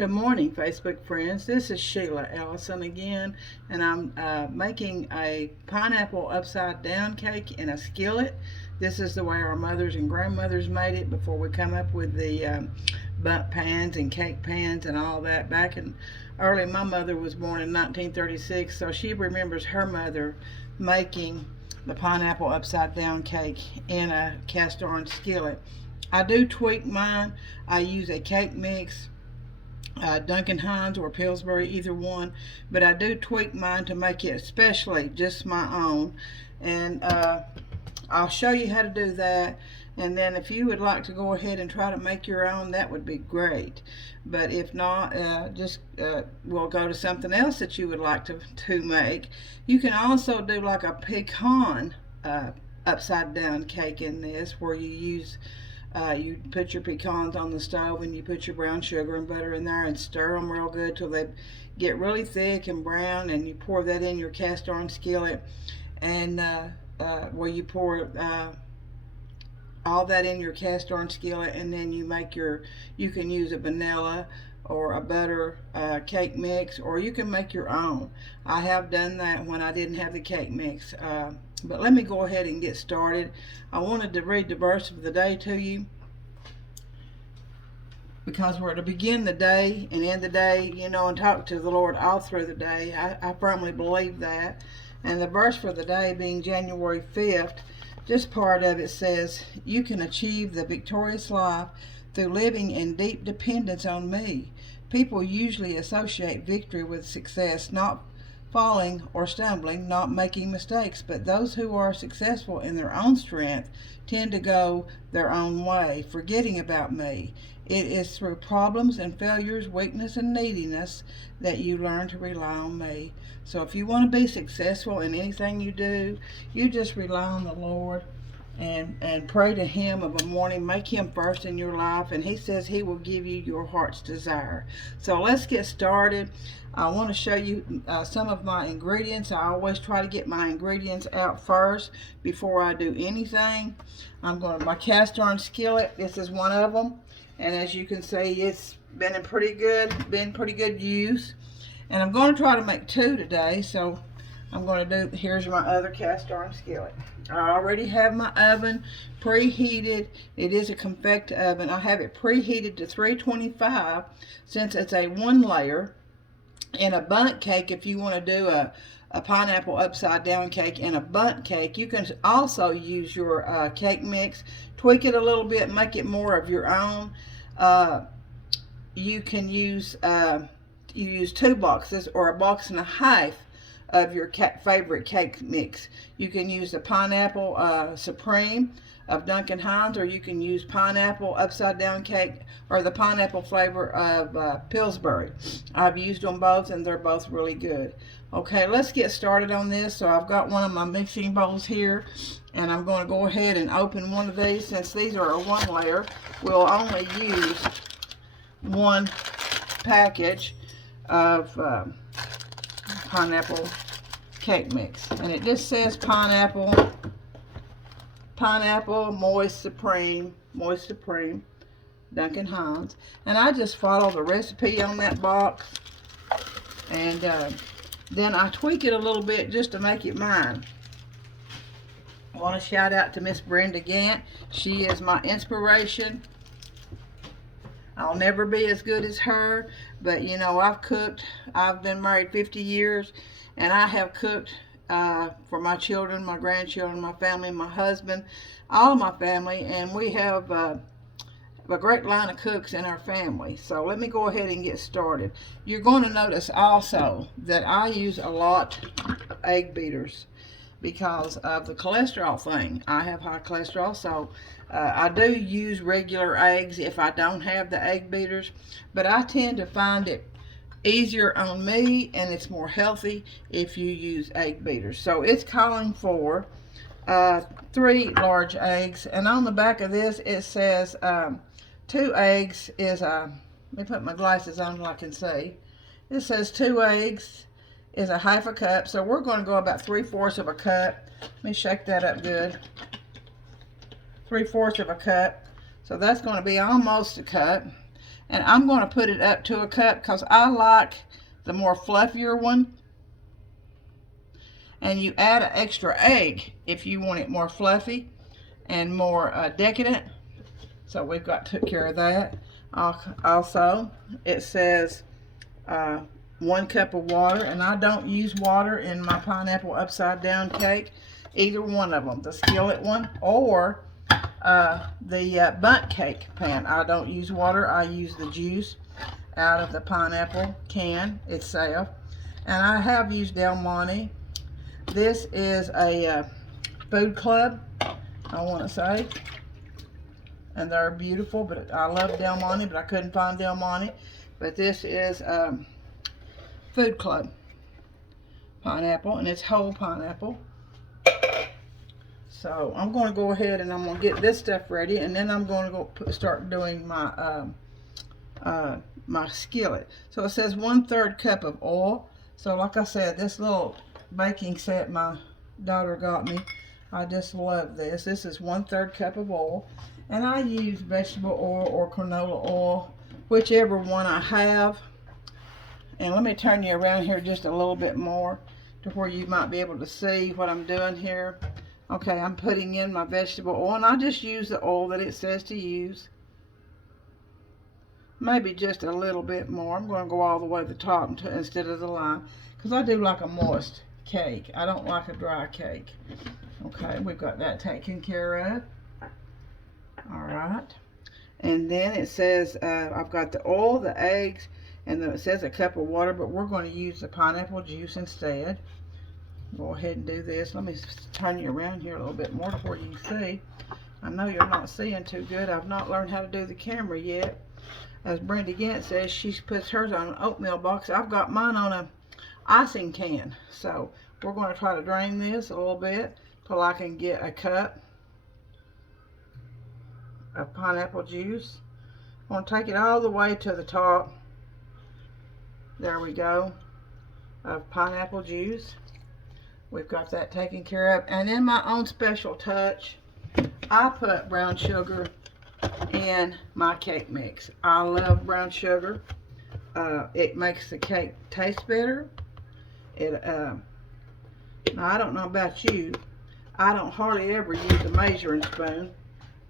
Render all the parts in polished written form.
Good morning, Facebook friends. This is Sheila Ellison again, and I'm making a pineapple upside down cake in a skillet. This is the way our mothers and grandmothers made it before we come up with the bundt pans and cake pans and all that. Back in early, my mother was born in 1936, so she remembers her mother making the pineapple upside down cake in a cast iron skillet. I do tweak mine. I use a cake mix, Duncan Hines or Pillsbury, either one, but I do tweak mine to make it especially just my own, and I'll show you how to do that. And then if you would like to go ahead and try to make your own, that would be great. But if not, we'll go to something else that you would like to make. You can also do like a pecan upside down cake in this, where you put your pecans on the stove and you put your brown sugar and butter in there and stir them real good till they get really thick and brown, and you pour that in your cast iron skillet, and you pour all that in your cast iron skillet, and then you can use a vanilla or a butter cake mix, or you can make your own. I have done that when I didn't have the cake mix. But let me go ahead and get started. I wanted to read the verse of the day to you, because we're to begin the day and end the day, and talk to the Lord all through the day. I firmly believe that. And the verse for the day being January 5th, just part of it says, "You can achieve the victorious life through living in deep dependence on me." People usually associate victory with success, not falling or stumbling, not making mistakes, but those who are successful in their own strength tend to go their own way, forgetting about me. It is through problems and failures, weakness and neediness that you learn to rely on me. So if you want to be successful in anything you do, you just rely on the Lord and pray to Him of a morning. Make Him first in your life, and He says He will give you your heart's desire. So let's get started. I want to show you some of my ingredients. I always try to get my ingredients out first before I do anything. My cast iron skillet. This is one of them, and as you can see, it's been in pretty good use. And I'm going to try to make two today, so here's my other cast iron skillet. I already have my oven preheated. It is a convect oven. I have it preheated to 325 since it's a one layer. In a bundt cake, if you want to do a pineapple upside down cake and a bundt cake, you can also use your cake mix, tweak it a little bit, make it more of your own. You can use you use 2 boxes or a box and a half of your favorite cake mix. You can use the pineapple supreme of Duncan Hines, or you can use pineapple upside down cake or the pineapple flavor of Pillsbury. I've used them both and they're both really good. Okay, let's get started on this. So I've got one of my mixing bowls here, and I'm going to go ahead and open one of these. Since these are a one layer, we'll only use one package of pineapple cake mix, and it just says pineapple moist supreme Duncan Hines, and I just follow the recipe on that box, and then I tweak it a little bit just to make it mine. I want to shout out to Miss Brenda Gant. She is my inspiration. I'll never be as good as her, but I've cooked. I've been married 50 years, and I have cooked for my children, my grandchildren, my family, my husband, all of my family, and we have a great line of cooks in our family. So let me go ahead and get started. You're going to notice also that I use a lot of egg beaters because of the cholesterol thing. I have high cholesterol, so I do use regular eggs if I don't have the egg beaters, but I tend to find it easier on me, and it's more healthy if you use egg beaters. So it's calling for 3 large eggs, and on the back of this it says 2 eggs is let me put my glasses on so I can see. It says 2 eggs is a half a cup, so we're going to go about 3/4 of a cup. Let me shake that up good. 3/4 of a cup, so that's going to be almost a cup. And I'm going to put it up to a cup because I like the more fluffier one. And you add an extra egg if you want it more fluffy and more decadent. So we've got took care of that. Also, it says 1 cup of water, and I don't use water in my pineapple upside down cake. Either one of them, the skillet one or the bundt cake pan. I don't use water. I use the juice out of the pineapple can itself. And I have used Del Monte. This is a food club, I want to say. And they're beautiful, but I love Del Monte, but I couldn't find Del Monte. But this is Food Club pineapple, and it's whole pineapple. So I'm going to go ahead and I'm going to get this stuff ready, and then I'm going to go start doing my my skillet. So it says 1/3 cup of oil. So like I said, this little baking set my daughter got me, I just love this. This is 1/3 cup of oil, and I use vegetable oil or canola oil, whichever one I have. And let me turn you around here just a little bit more to where you might be able to see what I'm doing here. Okay, I'm putting in my vegetable oil, and I just use the oil that it says to use. Maybe just a little bit more. I'm going to go all the way to the top instead of the line, because I do like a moist cake. I don't like a dry cake. Okay, we've got that taken care of. All right. And then it says I've got the oil, the eggs, and it says a cup of water, but we're going to use the pineapple juice instead. Go ahead and do this. Let me turn you around here a little bit more to where you can see. I know you're not seeing too good. I've not learned how to do the camera yet. As Brenda Gant says, she puts hers on an oatmeal box. I've got mine on a icing can. So we're going to try to drain this a little bit till I can get a cup of pineapple juice. I'm going to take it all the way to the top. There we go, of pineapple juice. We've got that taken care of. And in my own special touch, I put brown sugar in my cake mix. I love brown sugar. It makes the cake taste better. Now I don't know about you. I don't hardly ever use a measuring spoon,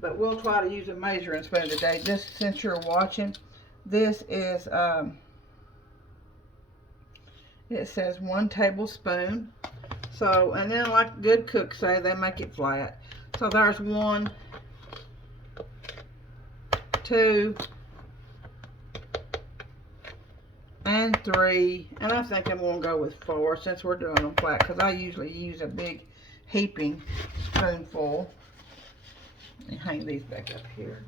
but we'll try to use a measuring spoon today. Just since you're watching, this is it says 1 tablespoon. So, and then like good cooks say, they make it flat. So there's 1, 2, and 3, and I think I'm going to go with 4 since we're doing them flat, because I usually use a big heaping spoonful. Let me hang these back up here.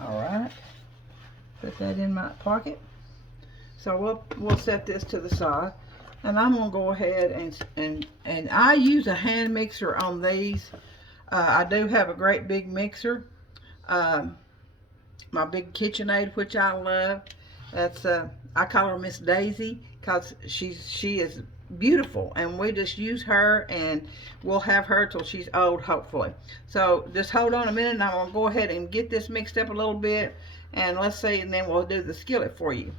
Alright, put that in my pocket. So we'll set this to the side, and I'm going to go ahead and I use a hand mixer on these. I do have a great big mixer, my big KitchenAid, which I love. That's I call her Miss Daisy because she is beautiful, and we just use her, and we'll have her till she's old, hopefully. So just hold on a minute, and I'm going to go ahead and get this mixed up a little bit, and let's see, and then we'll do the skillet for you.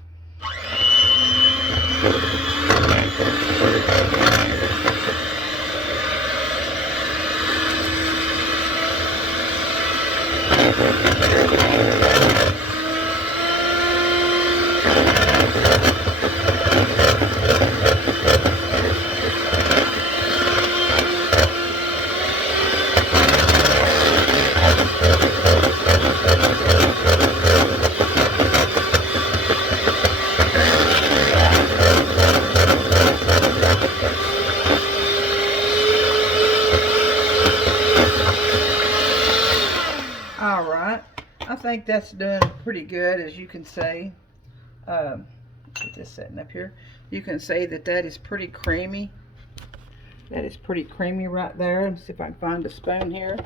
I think that's doing pretty good, as you can see. Get this setting up here. You can see that is pretty creamy. That is pretty creamy right there. Let's see if I can find a spoon here.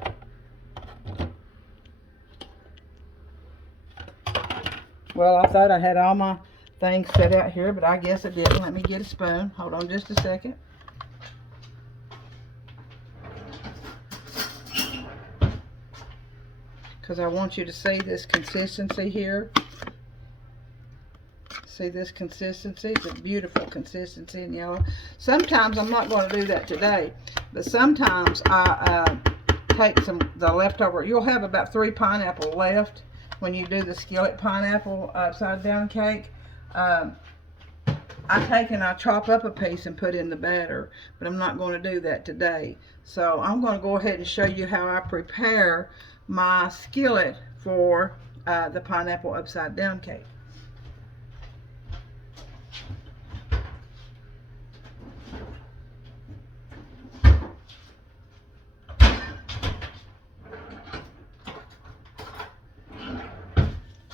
Well, I thought I had all my things set out here, but I guess I didn't. Let me get a spoon. Hold on just a second. Because I want you to see this consistency here. See this consistency? It's a beautiful consistency in yellow. Sometimes, I'm not going to do that today, but sometimes I take the leftover. You'll have about 3 pineapple left when you do the skillet pineapple upside down cake. I take and I chop up a piece and put in the batter, but I'm not going to do that today. So I'm going to go ahead and show you how I prepare my skillet for the pineapple upside down cake.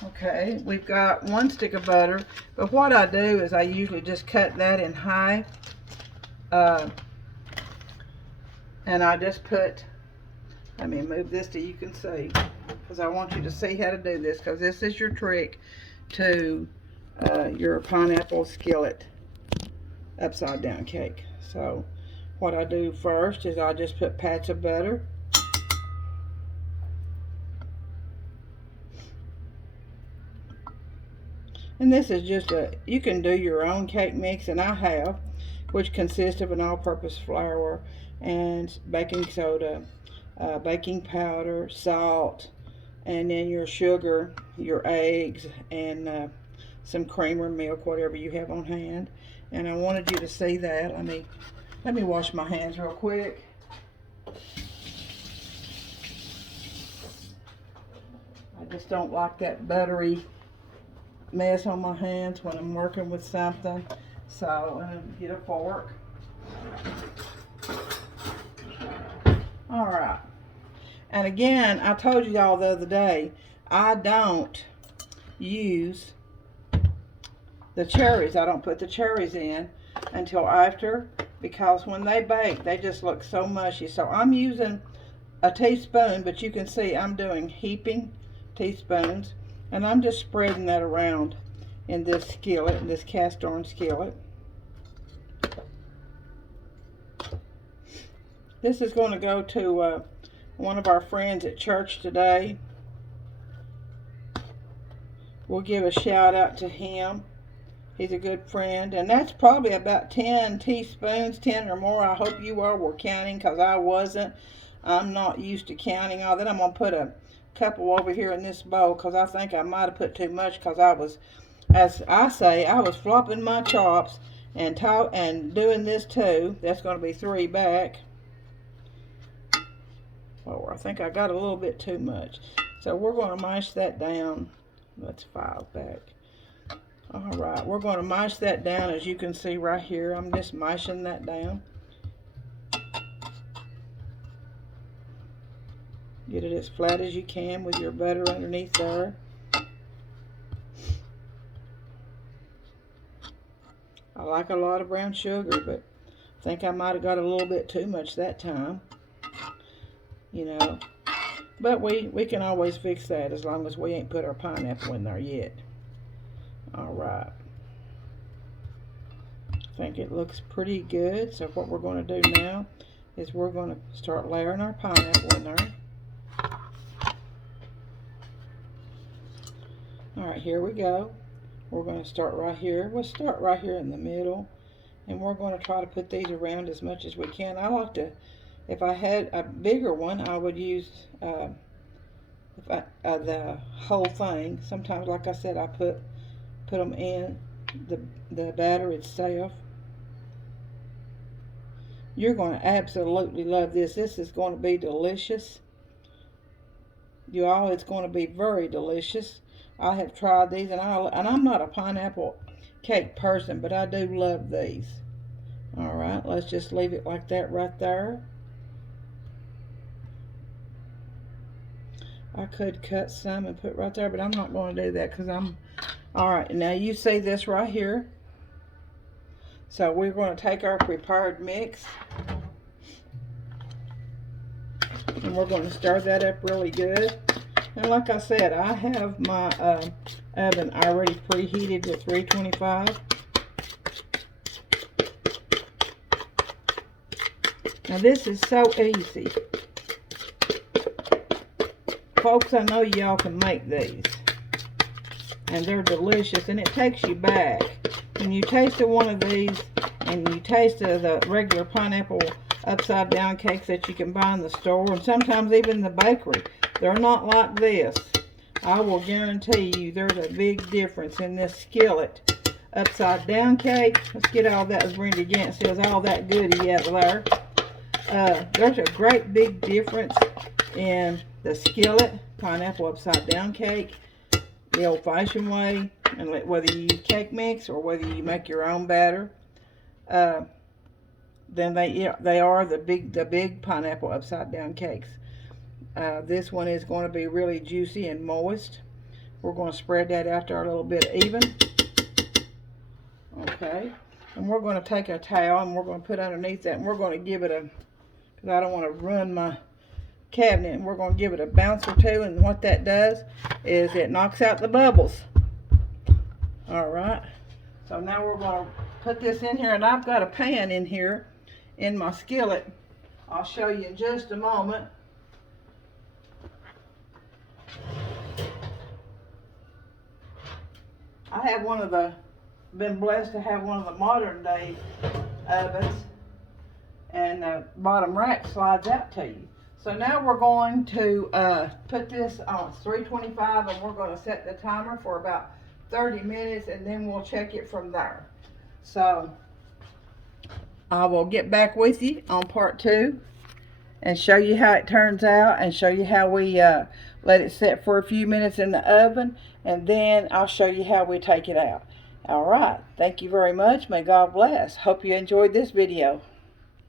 Okay, we've got 1 stick of butter, but what I do is I usually just cut that in half, and I just put, let me move this so you can see, because I want you to see how to do this, because this is your trick to your pineapple skillet upside down cake. So what I do first is I just put pats of butter. And this is just you can do your own cake mix, and I have, which consists of an all-purpose flour and baking soda, baking powder, salt, and then your sugar, your eggs, and some cream or milk, whatever you have on hand. And I wanted you to see that. Let me wash my hands real quick. I just don't like that buttery mess on my hands when I'm working with something. So I'm going to get a fork. Alright. And again, I told y'all the other day, I don't use the cherries. I don't put the cherries in until after, because when they bake, they just look so mushy. So I'm using a teaspoon, but you can see I'm doing heaping teaspoons. And I'm just spreading that around in this skillet, in this cast iron skillet. This is going to go to one of our friends at church today. We'll give a shout out to him. He's a good friend. And that's probably about 10 teaspoons, 10 or more. I hope you all were counting, because I wasn't. I'm not used to counting all that. I'm going to put a couple over here in this bowl, because I think I might have put too much, because I was, as I say, I was flopping my chops and doing this too. That's going to be 3 back. Oh, I think I got a little bit too much. So we're going to mash that down. That's 5 back. Alright, we're going to mash that down, as you can see right here. I'm just mashing that down. Get it as flat as you can with your butter underneath there. I like a lot of brown sugar, but I think I might have got a little bit too much that time. You know, but we can always fix that as long as we ain't put our pineapple in there yet. Alright. I think it looks pretty good. So what we're going to do now is we're going to start layering our pineapple in there. Alright, here we go. We're going to start right here. We'll start right here in the middle. And we're going to try to put these around as much as we can. I like to, if I had a bigger one, I would use the whole thing. Sometimes, like I said, I put them in the batter itself. You're going to absolutely love this. This is going to be delicious. You all, it's going to be very delicious. I have tried these, and I'm not a pineapple cake person, but I do love these. Alright, let's just leave it like that right there. I could cut some and put right there, but I'm not going to do that, because alright, now you see this right here. So we're going to take our prepared mix, and we're going to stir that up really good. And like I said, I have my oven already preheated to 325. Now this is so easy. Folks, I know y'all can make these. and they're delicious, and it takes you back. When you tasted one of these and you tasted the regular pineapple upside down cakes that you can buy in the store, and sometimes even the bakery, they're not like this. I will guarantee you there's a big difference in this Skillet upside down cake. Let's get all that, as Brenda Gant says, all that goodie out of there. There's a great big difference in the Skillet pineapple upside down cake, the old-fashioned way, and whether you use cake mix or whether you make your own batter. Then they are the big pineapple upside down cakes. This one is going to be really juicy and moist. We're going to spread that out there a little bit even. Okay, and we're going to take a towel and we're going to put underneath that, and we're going to give it a, because I don't want to run my cabinet, and we're going to give it a bounce or two, and what that does is it knocks out the bubbles. Alright, so now we're going to put this in here, and I've got a pan in here in my skillet. I'll show you in just a moment. I have been blessed to have one of the modern day ovens, and the bottom rack slides out to you. So now we're going to put this on 325, and we're going to set the timer for about 30 minutes, and then we'll check it from there. So I will get back with you on part 2 and show you how it turns out, and show you how we let it set for a few minutes in the oven, and then I'll show you how we take it out. Alright, thank you very much. May God bless. Hope you enjoyed this video.